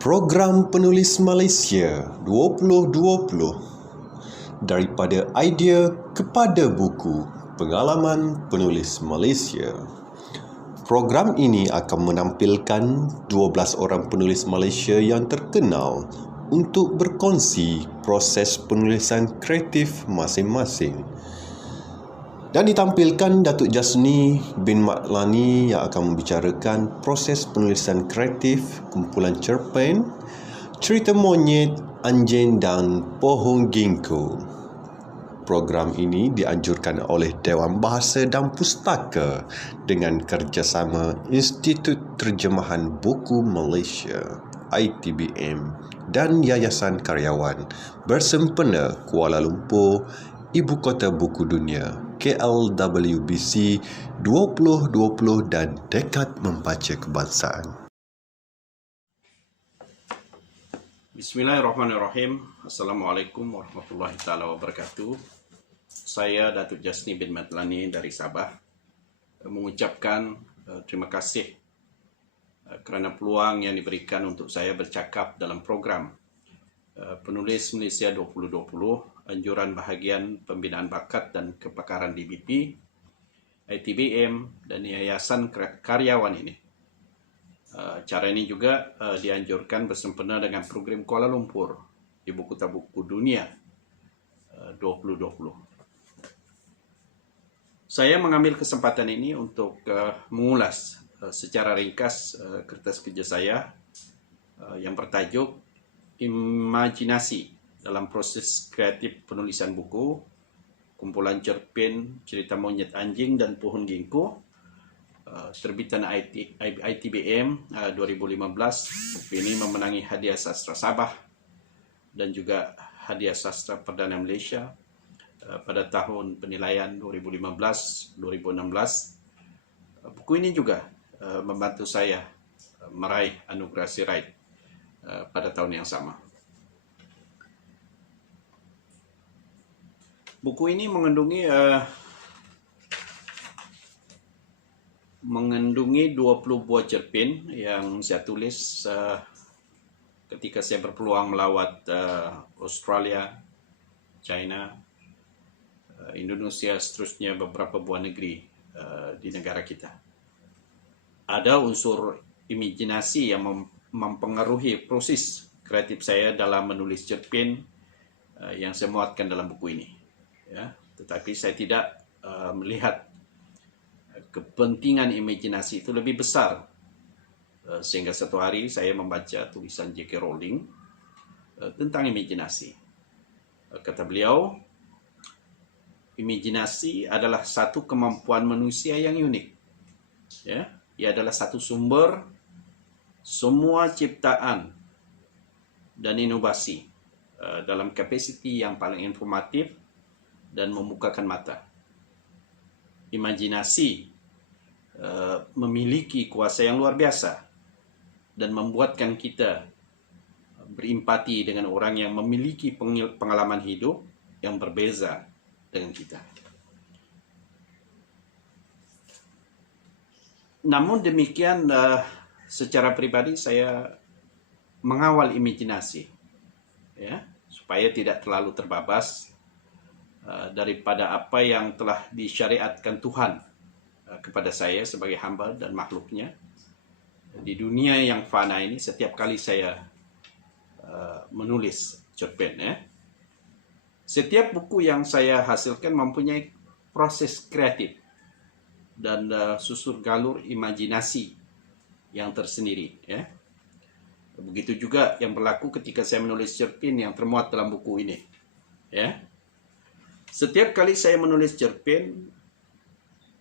Program Penulis Malaysia 2020 daripada idea kepada buku pengalaman penulis Malaysia. Program ini akan menampilkan 12 orang penulis Malaysia yang terkenal untuk berkongsi proses penulisan kreatif masing-masing. Dan ditampilkan Datuk Jasni bin Matlani yang akan membicarakan proses penulisan kreatif kumpulan cerpen, cerita monyet, anjing dan pohon ginkgo. Program ini dianjurkan oleh Dewan Bahasa dan Pustaka dengan kerjasama Institut Terjemahan Buku Malaysia (ITBM) dan Yayasan Karyawan bersempena Kuala Lumpur, Ibu Kota Buku Dunia KLWBC 2020 dan Dekad Membaca Kebangsaan. Bismillahirrahmanirrahim. Assalamualaikum warahmatullahi taala wabarakatuh. Saya Datuk Jasni bin Matlani dari Sabah mengucapkan terima kasih kerana peluang yang diberikan untuk saya bercakap dalam program Penulis Malaysia 2020, anjuran bahagian pembinaan bakat dan kepakaran DBP, ITBM dan Yayasan Karyawan ini. Cara ini juga dianjurkan bersempena dengan program Kuala Lumpur, Ibu Kota Buku Dunia 2020. Saya mengambil kesempatan ini untuk mengulas secara ringkas kertas kerja saya yang bertajuk Imajinasi dalam proses kreatif penulisan buku, kumpulan cerpen, cerita monyet anjing dan pohon ginkgo, terbitan ITBM 2015. Buku ini memenangi hadiah sastra Sabah dan juga hadiah sastra Perdana Malaysia pada tahun penilaian 2015-2016. Buku ini juga membantu saya meraih anugerah Sirait pada tahun yang sama. Buku ini mengandungi 20 buah cerpen yang saya tulis ketika saya berpeluang melawat Australia, China, Indonesia, seterusnya beberapa buah negeri di negara kita. Ada unsur imajinasi yang mempengaruhi proses kreatif saya dalam menulis cerpen yang saya muatkan dalam buku ini. Ya, tetapi saya tidak melihat kepentingan imajinasi itu lebih besar sehingga satu hari saya membaca tulisan J.K. Rowling tentang imajinasi. Kata beliau, imajinasi adalah satu kemampuan manusia yang unik. Ya, ia adalah satu sumber semua ciptaan dan inovasi dalam kapasiti yang paling informatif dan membukakan mata. Imajinasi memiliki kuasa yang luar biasa dan membuatkan kita berempati dengan orang yang memiliki pengalaman hidup yang berbeza dengan kita. Namun demikian, secara pribadi saya mengawal imajinasi, ya, supaya tidak terlalu terbabas daripada apa yang telah disyariatkan Tuhan kepada saya sebagai hamba dan makhluknya. Di dunia yang fana ini, setiap kali saya menulis cerpen, ya, setiap buku yang saya hasilkan mempunyai proses kreatif dan susur galur imajinasi yang tersendiri, ya. Begitu juga yang berlaku ketika saya menulis cerpen yang termuat dalam buku ini, ya. Setiap kali saya menulis cerpen,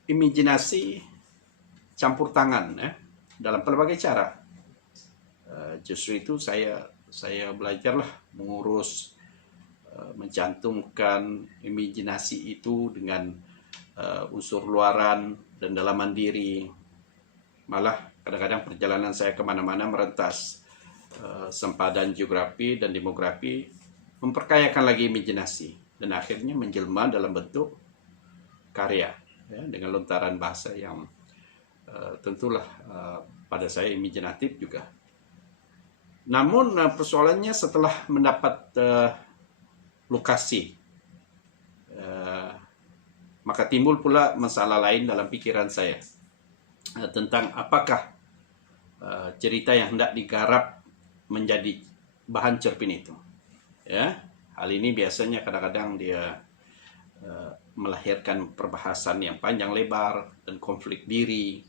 imajinasi campur tangan, ya, dalam pelbagai cara. Justru itu saya belajarlah mengurus, mencantumkan imajinasi itu dengan unsur luaran dan dalaman diri. Malah kadang-kadang perjalanan saya kemana-mana merentas sempadan geografi dan demografi, memperkayakan lagi imajinasi dan akhirnya menjelma dalam bentuk karya, ya, dengan lontaran bahasa yang tentulah pada saya imajinatif juga. Namun persoalannya setelah mendapat lokasi, maka timbul pula masalah lain dalam pikiran saya tentang apakah cerita yang hendak digarap menjadi bahan cerpen itu. Ya, hal ini biasanya kadang-kadang dia melahirkan perbahasan yang panjang lebar dan konflik diri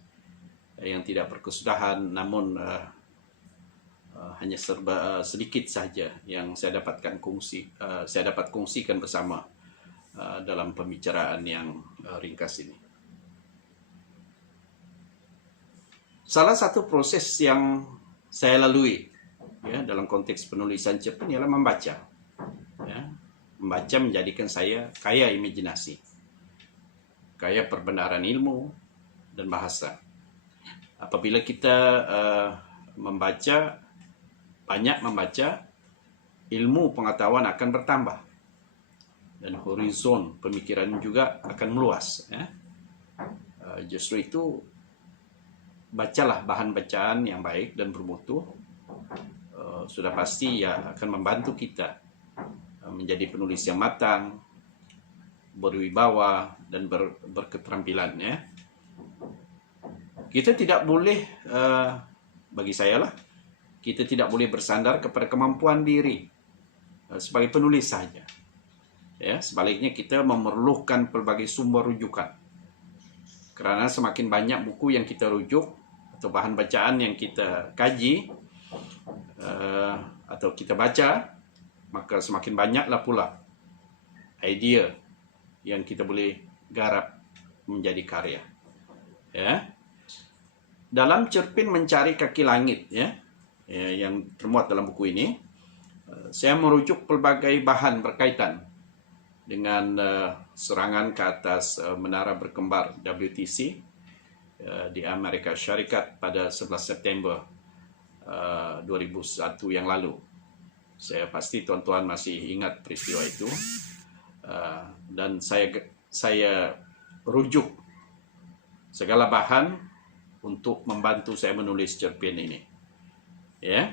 yang tidak berkesudahan, namun hanya sedikit saja yang saya dapat kongsikan bersama dalam pembicaraan yang ringkas ini. Salah satu proses yang saya lalui ya dalam konteks penulisan cerpen ialah membaca. Ya, membaca menjadikan saya kaya imajinasi, kaya perbenaran ilmu dan bahasa. Apabila kita banyak membaca, ilmu pengetahuan akan bertambah dan horizon pemikiran juga akan meluas. Ya. Justru itu, bacalah bahan bacaan yang baik dan bermutu. Sudah pasti ya akan membantu kita menjadi penulis yang matang, berwibawa dan berketerampilan. Ya. Kita tidak boleh, bagi saya lah, kita tidak boleh bersandar kepada kemampuan diri sebagai penulis saja. Ya, sebaliknya kita memerlukan pelbagai sumber rujukan. Karena semakin banyak buku yang kita rujuk atau bahan bacaan yang kita kaji atau kita baca, maka semakin banyaklah pula idea yang kita boleh garap menjadi karya. Ya. Dalam cerpen Mencari Kaki Langit yang termuat dalam buku ini, saya merujuk pelbagai bahan berkaitan dengan serangan ke atas menara berkembar WTC di Amerika Syarikat pada 11 September 2001 yang lalu. Saya pasti tuan-tuan masih ingat peristiwa itu, dan saya rujuk segala bahan untuk membantu saya menulis cerpen ini. Ya,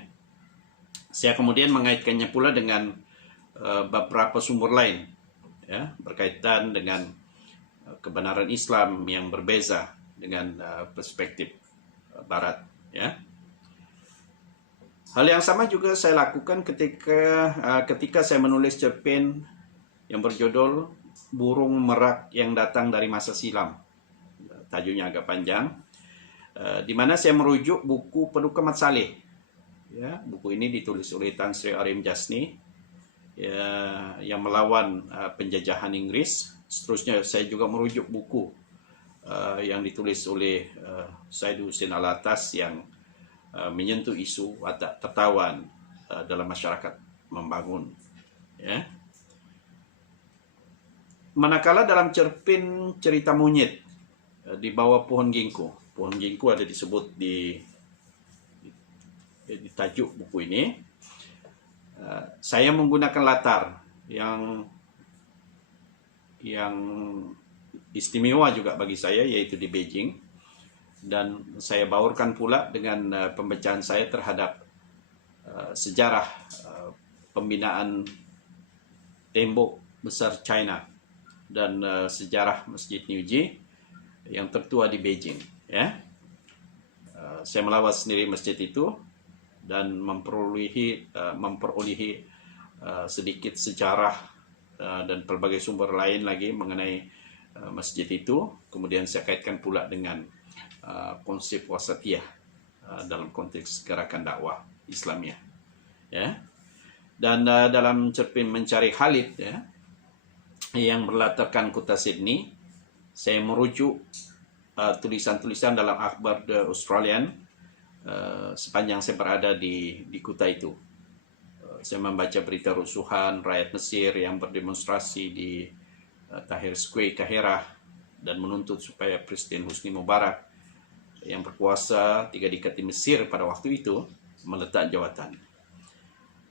saya kemudian mengaitkannya pula dengan beberapa sumber lain, ya, berkaitan dengan kebenaran Islam yang berbeza dengan perspektif Barat. Ya, hal yang sama juga saya lakukan ketika saya menulis cerpen yang berjudul Burung Merak yang Datang dari Masa Silam. Tajuknya agak panjang, di mana saya merujuk buku Penuka Mat Saleh. Ya, buku ini ditulis oleh Tan Sri Arim Jasni, ya, yang melawan penjajahan Inggris. Seterusnya saya juga merujuk buku yang ditulis oleh Said Hussein Alatas yang menyentuh isu watak tertawan dalam masyarakat membangun. Ya. Manakala dalam cerpen Cerita Monyet di bawah pohon ginkgo. Pohon ginkgo ada disebut di tajuk buku ini. Saya menggunakan latar yang istimewa juga bagi saya, yaitu di Beijing. Dan saya baurkan pula dengan pembacaan saya terhadap sejarah pembinaan tembok besar China dan sejarah Masjid Niuji yang tertua di Beijing. Ya, saya melawat sendiri masjid itu dan memperolehi sedikit sejarah dan pelbagai sumber lain lagi mengenai masjid itu. Kemudian saya kaitkan pula dengan konsep wasatiyah dalam konteks gerakan dakwah Islamiyah. Ya, dan dalam cerpen Mencari Khalid, ya, yang berlatarkan kota Sydney, saya merujuk tulisan-tulisan dalam akhbar The Australian sepanjang saya berada di kota itu. Saya membaca berita rusuhan rakyat Mesir yang berdemonstrasi di Tahrir Square, Kahirah, dan menuntut supaya Presiden Husni Mubarak yang berkuasa 3 dekad di Mesir pada waktu itu meletak jawatan.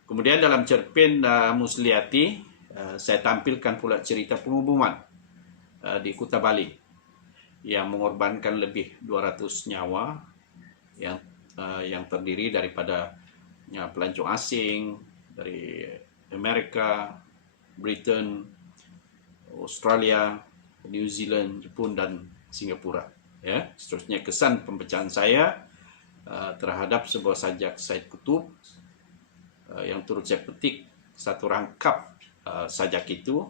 Kemudian dalam cerpen Musliati, saya tampilkan pula cerita pengumuman di Kuta Bali yang mengorbankan lebih 200 nyawa yang terdiri daripada pelancong asing dari Amerika, Britain, Australia, New Zealand, Jepun, dan Singapura. Ya, seterusnya kesan pembacaan saya terhadap sebuah sajak Said Qutb yang turut saya petik satu rangkap sajak itu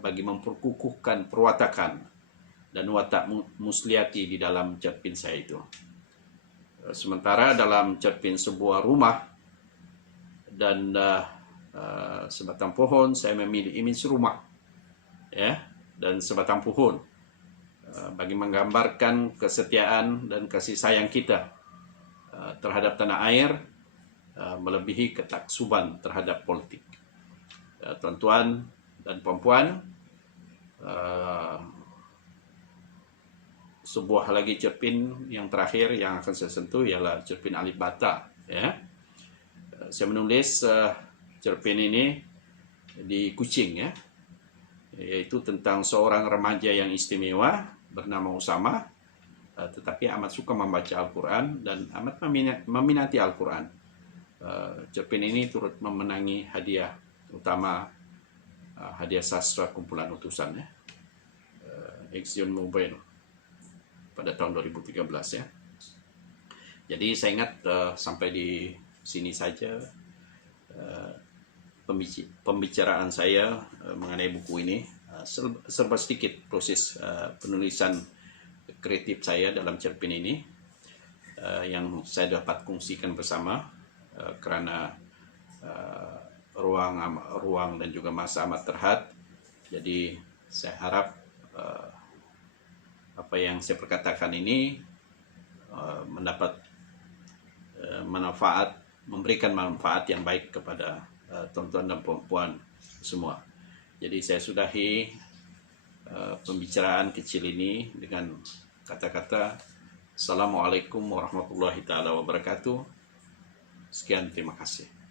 bagi memperkukuhkan perwatakan dan watak musliati di dalam cerpen saya itu. Sementara dalam cerpen sebuah rumah dan sebatang pohon, saya memilih image rumah, ya, dan sebatang pohon bagi menggambarkan kesetiaan dan kasih sayang kita terhadap tanah air melebihi ketaksuban terhadap politik. Tuan-tuan dan puan-puan, sebuah lagi cerpen yang terakhir yang akan saya sentuh ialah cerpen Alif Bata. Ya, saya menulis cerpen ini di Kuching, ya, yaitu tentang seorang remaja yang istimewa bernama Usama, tetapi amat suka membaca Al-Quran dan amat meminati Al-Quran. Cerpen ini turut memenangi hadiah utama hadiah sastra kumpulan utusan, ya, Action Mobile pada tahun 2013, ya. Jadi saya ingat sampai di sini saja pembicaraan saya mengenai buku ini. Serba sedikit proses penulisan kreatif saya dalam cerpen ini yang saya dapat kongsikan bersama karena ruang dan juga masa amat terhad. Jadi saya harap apa yang saya perkatakan ini mendapat manfaat, memberikan manfaat yang baik kepada tuan-tuan dan puan-puan semua. Jadi saya sudahi pembicaraan kecil ini dengan kata-kata Assalamualaikum warahmatullahi taala wabarakatuh. Sekian, terima kasih.